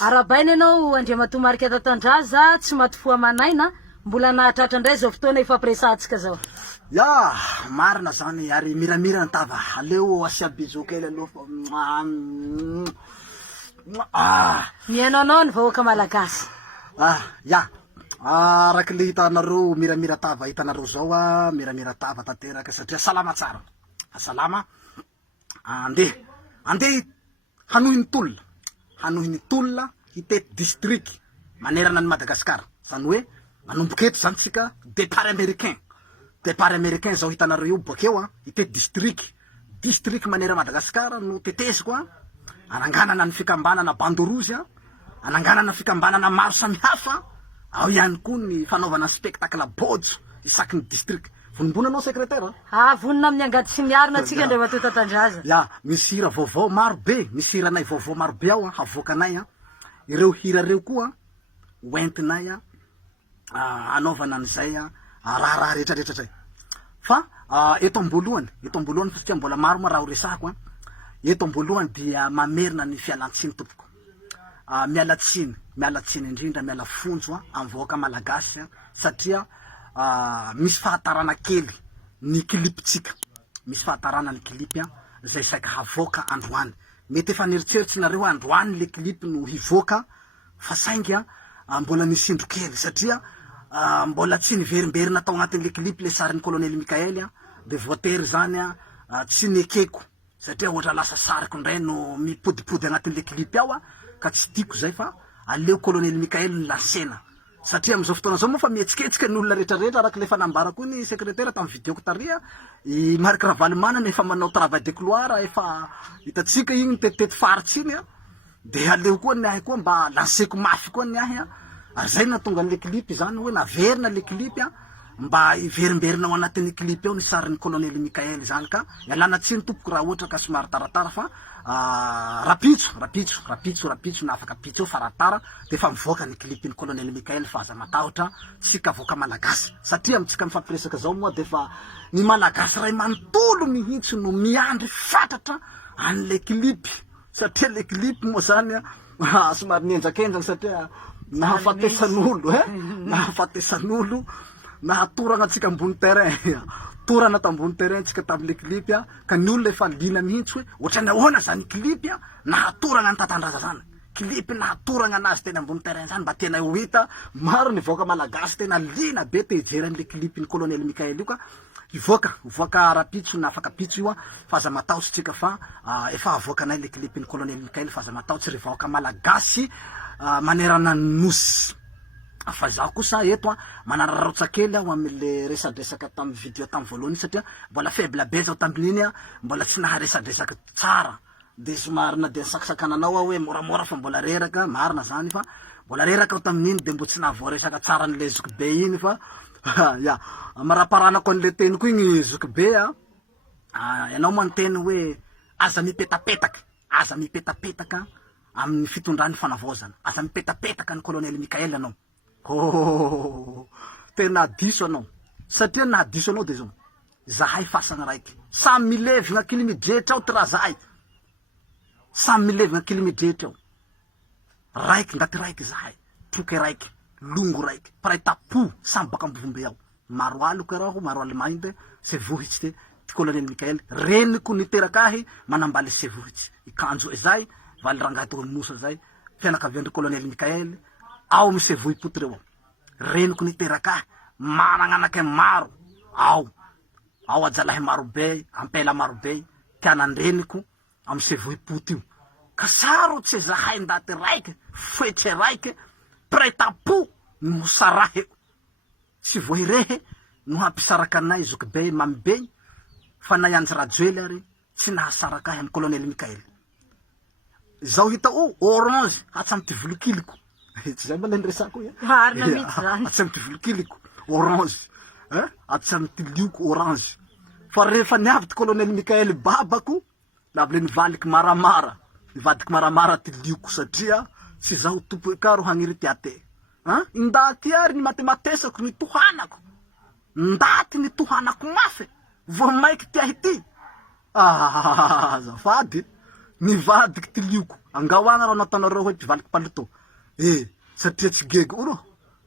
Arabaina anao Andriamatomarika Tatandraza tsy matofoa manaina mbola nahatratra ndray zao fotoana ifampiresantsika zao. Ya, marina zany ary miramira tava. Aleo asia bisou kely aloha. Mihainao ny vahoaka malagasy. Ya. Arak'le hitanareo miramira tava hitanareo zao miramira tava tanteraka satria salama tsara. Salama. Ande hanohiny tolona. Hanohiny tolona hitety district manerana ny Madagasikara. Zany hoe manomboka eto zany tsika départ américain. Départ américain zao hitanareo io bakeo hitety district manera Madagasikara no tetesiko ananganana ny fikambanana bandorozy ananganana fikambanana maro samihafa ao ihany koa ny fanaovana spectacle bojo isaky ny district. Vonombonanao secrétaire vonona amin'ny angady sy miarina atsika Andriamatoa Tatandraza. Ya, misy hira vaovao maro be, misy hiranay vaovao maro be ao havoakanay ireo hira reo koa hoentinay anaovana an'izay raha rehetrarehetra zay. Fa eto ambolohany satria mbola maro raha ho resahako eto ambolohany dia mamerina ny fialantsiny tompoko. Mialatsiny indrindra miala fonjo amin'ny vahoaka malagasy satria misy fahatarana kely ny klipitsika. Misy fahatarana ny klipy zay saika havoaka androany. Mety efa nieritseritsy nareo androany le klipy no hivoaka fa saingy mbola nisy indro kely satria mbola tsy niverimberina tao agnatin'le klipy le sarin'ny colonel Mikaely de voatery zany tsy nekeko satria ohatra lasa sariko ndray no mipodipody agnatin'le klipy ao ka tsy tiako zay fa aleo colonel Mikaely ny lasena satria am'izao fotoana zao moa fa mietsiketsika ny olona rehetrarehetra araka le fanambarako ny secrétaire tamin'ny vidéoko taria i Marc Ravalomanana efa manao travail de couloir efa hitatsika igny tetitety faritsy iny de aleo koa ny ahy koa mba lanseko mafy koa ny ahy ary zay natonga le klipy zany hoe naverina le klipy mba iverimberina ao anatin'ny klipy ao ny sarin'ny colonel Mikaely zany ka ialana tsiny tompoko raha ohatra ka somary taratara fa rapitso na afaka pitso eo fa ratara de fa mivoaka ny klipin'ny colonel Mikaely fa aza matahotra tsika voaka malagasy satria amitsika mifampiresaka zao moa de fa ny malagasy ray manontolo mihitsy no miandry fatratra an'le klipy satria le klipy moa zany somary nienjakenjana satria nahafatesan'olo nahatorana atsika ambony terrain torana tambony terrain tsika tamin'le klipy ka ny olona efa lina mihitsy hoe ohatrany ahoana zany klipy nahatorana ny Tatandraza zany klipy nahatorana anazy teny ambony terrain zany mba tena ho hita maro ny voaka malagasy tena lina be te hijery an'le klipin'ny colonel Mikaely io ka hivoaka rapitso na afaka pitso io fa aza matahotsy tsika fa efa avoakanay le klipin'ny colonel Mikaely fa aza matahotsy ry vahoaka malagasy manerana nosy. Fa zaho kosa eto manararaotsa kely aho am'le resadresaka tamin'ny vidéo tamin'ny voalohany satria mbola faible be zao tamin'iny mbola tsy naharesadresaka tsara de somary na de sakisakananao hoe moramora fa mbola reraka marina zany fa mbola reraka aho tamin'iny de mbo tsy nahavoaresaka tsara n'le zoky be iny fa ya maraparanako an'le teny koa igny zoky be ianao moa ny teny hoe aza mipetapetaka amin'ny fitondran'ny fanavaozana aza mipetapetaka ny colonel Mikaely anao tena diso anao satria nahadiso anao de zao zahay fasana raiky samy milevina kily midretra ao ty raha zahay samy milevina kily midretra ao raiky ndaty raiky zahay troke raiky longo raiky paray tapo samy baka ambovombe ao maro aloko araho maro alimainde sevohitsy ty colonel Mikaely reniko niteraka ahy manambaly sevohitsy ikanjo zay valy rangahy mosa zay fianakavian'ny colonel Mikaely ao misy vohipoty reo reniko niteraka managnanake maro ao ajalahy maro be ampela maro be tianandreniko amse vohipoty io ka sarotsy zahay ndaty raiky foetre raiky pretapo no sarahe tsy vohirehe no hampisaraka anay zoky be mamy be fa nayanjy rajoely ary tsy nahasaraka ahy amy colonel Mikaely zao hita orange hatsamy ty volokiliko tsy zay mba resako hatsamy ty volokiliko orange hatsamy ty lioko orange fa rehefa niavy ty colonel Mikaely babako lavle nivadiky maramara ty lioko satria tsy zaho tompo ekaro hagniry ty ate indaty ary ny matematesako ny tohanako ndaty ny tohanako mafy vo maiky ty ahy ty azafady nivadiky ty lioko angahoagna raha nataonareo hoe mpivaliky palito satria tsy gego ro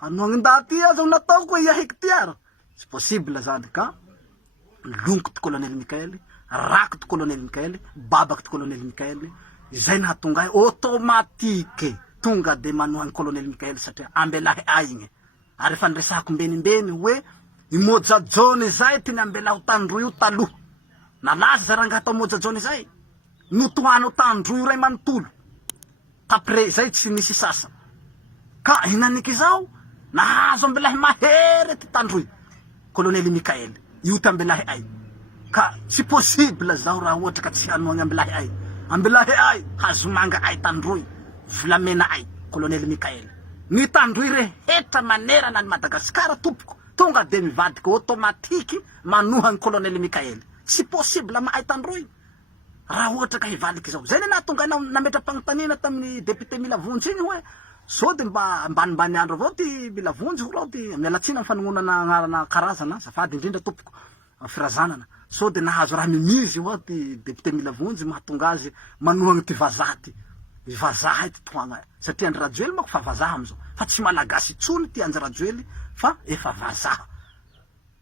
anoagnin-daty aza nataoko hoe iahiky ty ara tsy possible zany ka lonko ty colonel Mikaely rako ty colonel Mikaely babako ty colonel Mikaely izay nahatonga ahy automatike tonga de manohany colonel Mikaely satria ambelahy aigny ary efa niresahako mbenimbeny hoe imoja jone zay ty niambelaho tandroy io taloha nalaza za rangahy tao moja jone zay notohano tandroy io ray manontolo après zay tsy nisy sasa ka hinaniky zao nahazo ambelahy mahery ty tandroy colonel Mikaely io ty ambelahy ay ka tsy possible zao raha ohatra ka tsy hanoagny ambelahy ay hazomanga ay tandroy volamena ay colonel Mikaely ny tandroy rehetra manerana ny Madagasikara tompoko tonga de mivadiky automatike manohany colonel Mikaely tsy possible ma ay tandroy raha ohatra ka hivaliky zao zay nahatonga nametra-pagnotanina tamin'ny député Milavonjy igny hoe so de mba ambanimbany andro avao ty Milavonjy ho rao ty mialatsina amin'ny fanognonana agnarana karazana azafady indrindra tompoko firazanana so de nahazo raha mimizy ho ty député Milavonjy mahatonga azy manohagny ty vazaha ty vazaha ty toagna satria Andry Rajoely mako fa vazaha amizao fa tsy malagasy tsony ty Andry Rajoely fa efa vazaha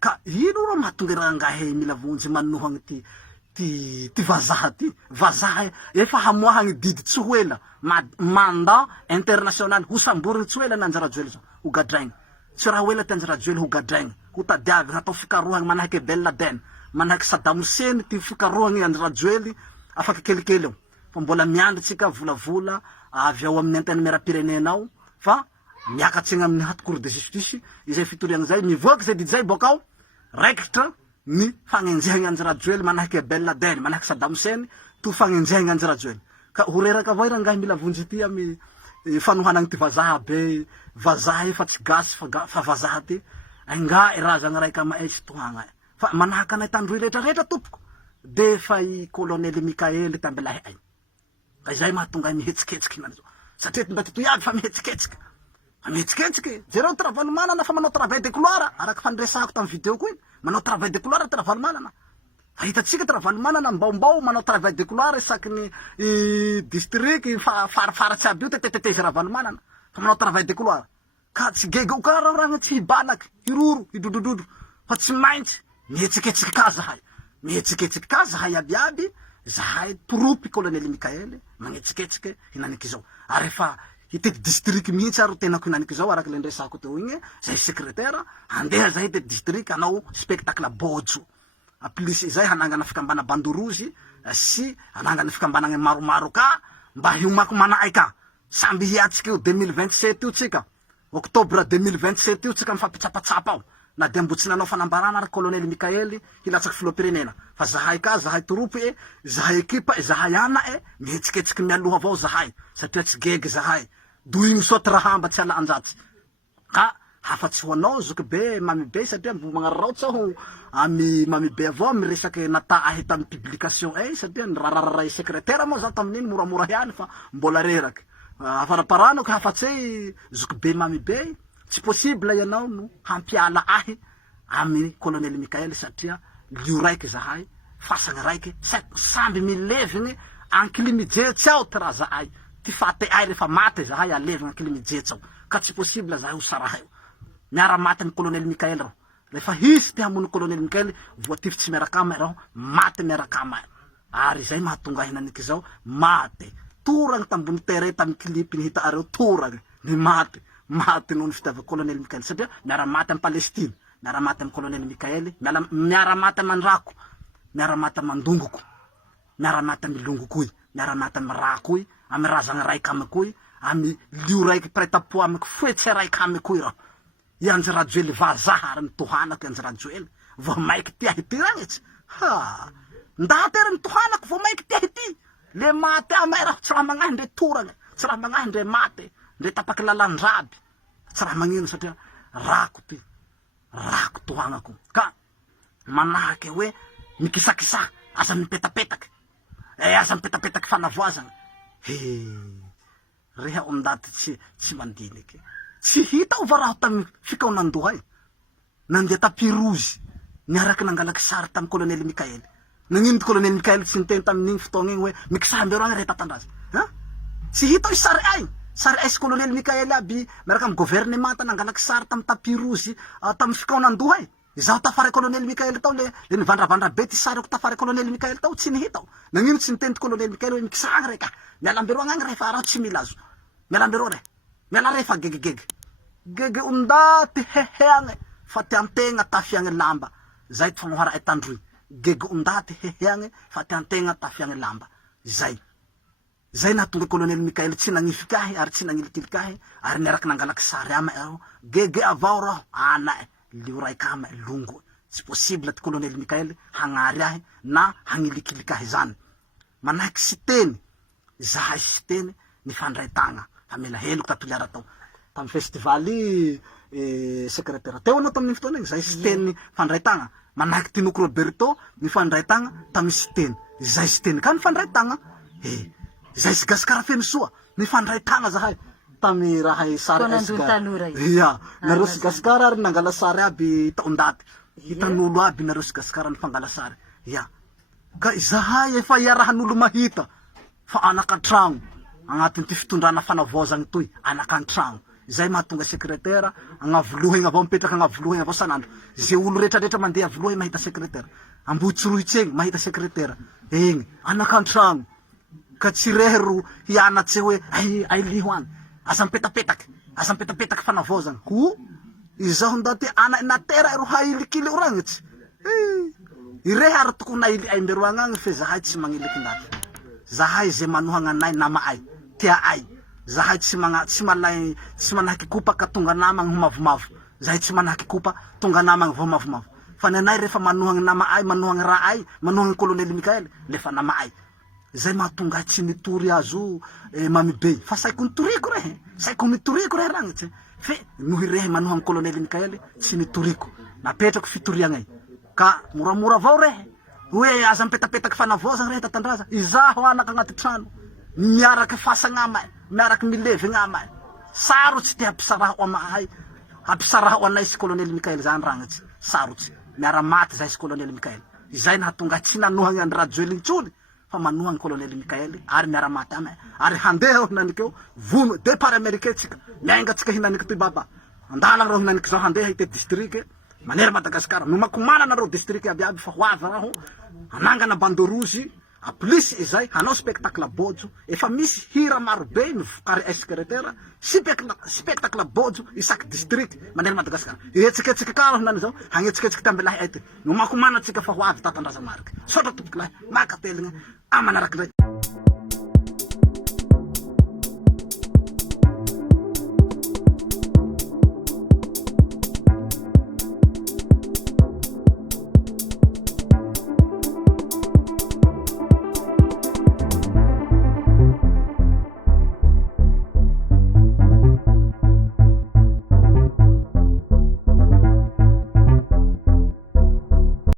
ka ino ro mahatonga rangahy Milavonjy manohagny ty vazaha ty vazaha efa hamoahagny didy tsy ho ela mandat international ho samborigny tsy ho ela n'Andry Rajoely zao ho gadraigny tsy raha ho ela ty Andry Rajoely ho gadraigny ho tadiavy hatao fikarohagny manahaky Ben Laden manahaky Saddam Hussein ty fikarohagny Andry Rajoely afaky kelikely eo fa mbola miandry tsika volavola avy ao amin'ny antenne maram-pirenenao fa miakatsy amin'ny haute cour de justice izay fitoriagny zay mivoaky zay didy zay bokao raikitra ny fagnenjehagny Andry Rajoely manahaky Ben Laden manahaky Saddam Hussein to fagnenjehagny Andry Rajoely ka ho reraka avao rangahy Milavonjy ty amy fanohanagny ty vazaha be vazaha efa tsy gasy fa vazaha ty nga razagny raiky amae tsy tohagna fa manahaky anay tandroy rehetrarehetra tompoko de fa i colonel Mikaely tambelahy ay ka izay mahatonga ay mihetsiketsiky hinany zao satria mba ty toiavy fa mihetsiketsiky jereo travalomanana fa manao travail de couloir araky faniresahako tamy video ko iny manao travail de couloir travalomanana fa hitatsika travalomanana mbaombao manao travail de couloir saky ny district farafaratsy aby io tetetetezy ravalomanana fa manao travail de couloir ka tsy gego ka raha ragna tsy hibalaky hiroro hidrodrodrodro fa tsy maintsy mihetsiketsiky ka zahay mihetsiketsiky ka zahay abiaby zahay troupy colonel Mikaely magnetsiketsiky hinaniky zao ary efa hitety district mihitsy ary tenako hinaniky zao araky le ndresako teo igny zay secrétaire andeha zahay tety district hanao spectacle bojo aplis zay hanangana fikambana bandorozy sy hanangana fikambana maromaro ka mba hiomako manay ka samby hiatsika io 2027 io tsika octobre 2027 io tsika mifampitsapatsapa ao na de mbo tsy nanao fanambarana ary colonel Mikaely hilatsaky filoha-pirenena fa zahay ka zahay troupy zahay ekipa zahay ana mihetsiketsiky mialoha avao zahay satria tsy gegy zahay doy misaoty raha mba tsy ala anjatsy ka hafatsy ho anao zoky be mamy be satria mbo magnararaotsy aho amy mamy be avao amy resaky nata ahy tamy publication satria nirarararay secrétaire moa za tamin'iny moramora hiany fa mbola reraky afaraparanako hafatsy zoky be mamy be tsy possible ianao no hampiala ahy amy colonel Mikaely satria lio raiky zahay fasagny raiky samby milevigny ankily mijetsy ao ty raha zahay ty faty ay refa maty zahay alevigny ankily mijetsy ao ka tsy possible zahay ho saraha io miara maty ny colonel Mikaely raho refa hisy ty hamony colonel Mikaely voatify tsy miaraka amay raho maty miaraka amay ary zay mahatonga hinaniky zao maty toragny tambony terrain tamy clip ny hita areo toragny ny maty noho ny fitiava colonel Mikaely satria miara maty amy Palestine miara maty amy colonel Mikaely miara maty amandrako miara maty amandongoko miara maty amy longokoy miara maty amy rakoy amy razagny raiky amikoy amy lio raiky prêt-à-point amiko foetsy raiky amikoy raho i Andry Rajoely vazaha ary nitohanako Andry Rajoely vo maiky ty ahy ty ragnitsy ndaty ary nitohanako vo maiky ty ahy ty le maty amay raho tsy raha magnahy ndre toragny tsy raha magnahy ndre maty ndre tapaky lalandraby tsy raha magnino satria rako tohagnako ka manahaky hoe mikisakisa aza mipetapetaky aza mipetapetaky fanavoazana reha ao ndaty tsy mandiniky tsy hita ova raho tamy fikaonandohay nandeha tapirozy niaraky nangalaky sary tamy colonel Mikaely nagnino ty colonel Mikaely tsy niteny tamin'igny fotoagna igny hoe mikisahambe ro agny rehe tatandrazy tsy hita hoe sary ay sy colonel Mikaely aby miaraka amy gouvernement nangalaky sary tamy tapis rouge tamy fikaonandoha zaho tafary colonel Mikaely tao le nivandravandra be ty sary ako tafary colonel Mikaely tao tsy nihitao nagnino tsy niteny colonel Mikaely hoe mikisagny reka mialamberoa agny refa raha tsy mila azo mialamberoa re miala refa gege ondaty heheagny fa tiantegna tafiagny lamba zay ty fagnohara etandroy gege ondaty heheagny fa tiantegna tafiagny lamba zay nahatonga colonel Mikaely tsy nagnifiky ahy ary tsy nagnilikilik ahy ary niaraky nangalaky sary ama aho gege avao raho anae lio raiky ama longo tsy possible ty colonel Mikaely hagnary ahy na hagnilikiliky ahy zany manahaky siteny zahay siteny nifandray tagna fa mila heloko tatoliara tao tamy festivaly secrétaire teo anao tamin'ny fotoana igny zay siteny fandray tagna manahaky Tinoko Roberto nifandray tagna tamy siteny zay siteny ka nifandray tagna zay sy gasikara feno soa nifandray tagna zahay tamy raha sary ya nareo sy gasikara ary nangala sary aby taondaty hitan'olo aby nareo sy gasikara nifangala sary ya ka zahay efa iarahan'olo mahita fa anakatragno agnatin'ny ty fitondrana fanavozagny toy anakantragno zay mahatonga secrétaire agnavoloha avao mipetraky agnavoloha avao sanandro ze olo rehetrarehetra mandeha avoloha mahita secrétaire ambotsirohitsy egny mahita secrétaire egny anakantragno ka tsy rehero hianatsy hoe ay liho any aza mipetapetaky fanavozagny ho izaho ndaty ana natera ro hailikily o ragnitsy irehy ary tokony naily ay mberoagna agny fe zahay tsy magniliky ndaty zahay ze manohagna anay nama ay tia ay zahay tsy manahaky kopa ka tonga namagny ho mavomavo zahay tsy manahaky kopa tonga namagny vo mavomavo fa ny anay rehefa manohagny nama ay manohagny raha ay manohagny colonel Mikaely lefa nama ay zay mahatonga tsy nitory azo mamy be fa saiko nitoriko rehe ragnitsy fe noho irehy manohagny colonel Mikaely tsy nitoriko napetrako fitoriagnay ka moramora avao rehe hoe aza mipetapetaky fanavozagny rehe tatandraza izaho anaky agnaty trano miaraky fasagn'amay miaraky milevy gn'amay sarotsy ty hampisaraho anay sy colonel Mikaely zany ragnitsy sarotsy miara-maty zay sy colonel Mikaely izay nahatonga tsy nanohagny any rajoelintsony fa manohagny colonel Mikaely ary miara-maty amay ary handeha hinanikeo vono départ américain tsika miaingatsika hinaniky toy baba andala reo hinaniky zao handeha hite district manery Madagasikara no makomana nareo district abiaby fa hoavy raho anangana banderouge a plus izay hanao spectacle bojo efa misy hira maro be mivokary ay secrétaire spectacle bojo isaky district manery Madagasikara etsiketsika ka raho hinany zao hagnetsiketsika tambelahy ety no makomana tsika fa hoavy tatandraza mariky sodra toboky lahy makateligna amanaraky zay